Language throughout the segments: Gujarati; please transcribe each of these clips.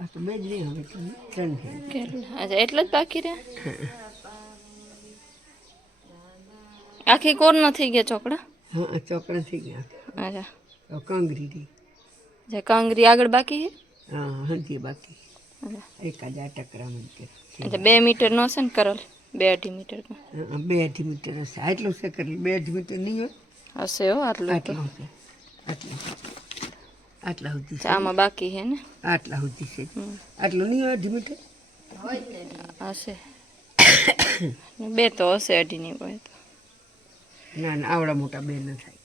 આ તો બે જ નહીં હવે ત્રણ છે. અચ્છા એટલે જ બાકી રહ્યા. આખી કોર નથી ગયા ચોકડા. હા ચોકડા થઈ ગયા. અચ્છા કાંગરી રહી. અચ્છા કાંગરી આગળ બાકી છે. હા હજી બાકી. એક હજાર ટકરા મંદિર. અચ્છા 2 મીટર નો છે ને કરોલ 2-2.5 મીટર. 2-2.5 મીટર હશે. આટલું છે કરેલ 2.5 મીટર નહીં હોય. હશે હો આટલું. આટલું છે આટલા સુધી છે. આમાં બાકી છે ને આટલા સુધી છે. આટલું નહીં હોય 2.5 મીટર હશે. 2 તો હશે 2.5 ની હોય તો. ના ના આવડા મોટા બે ન થાય.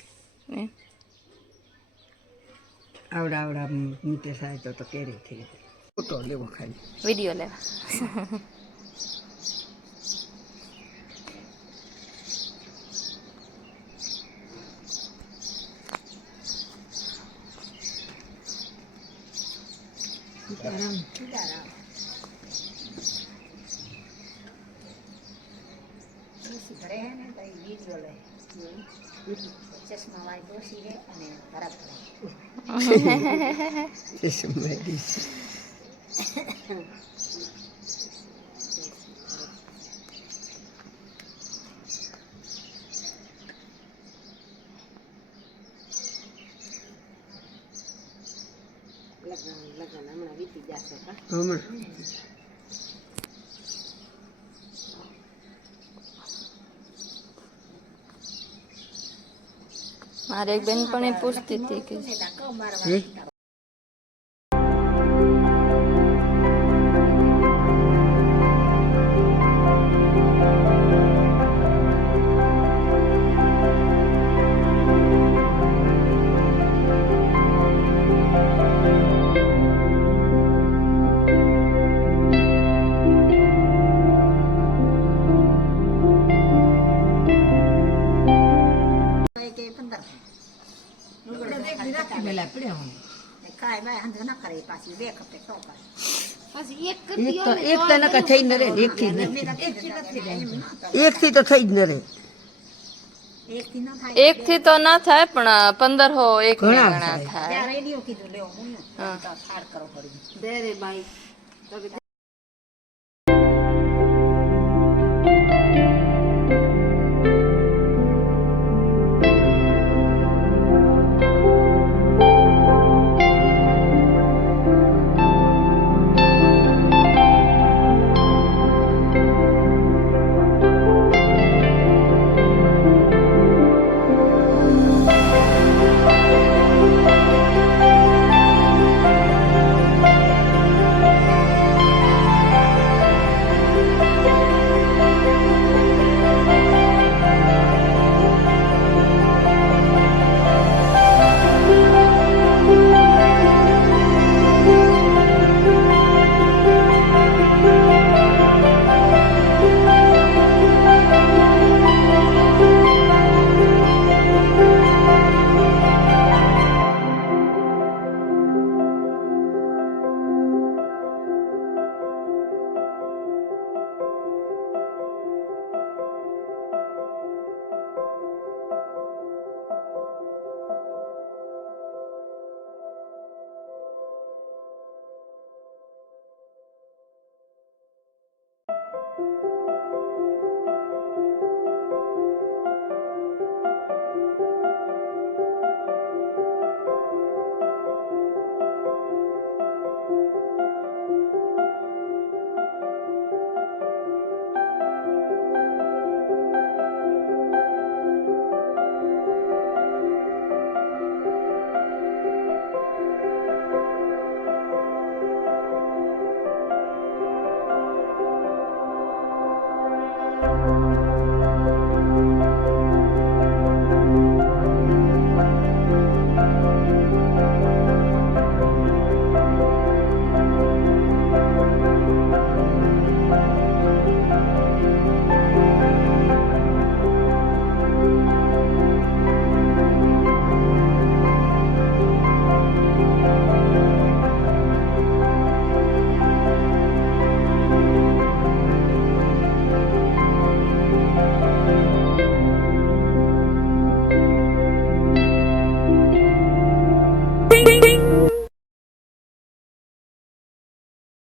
આવડા મીટર થાય તો કેરે થઈ જાય. ફોટો લેવો ખાલી વિડિયો લેવા. મારે એક બેન પણ એ પૂછતી હતી કે એકથી તો થઈ જ ન રહે. એક થી તો ના થાય પણ 1500 એક ગણા થાય.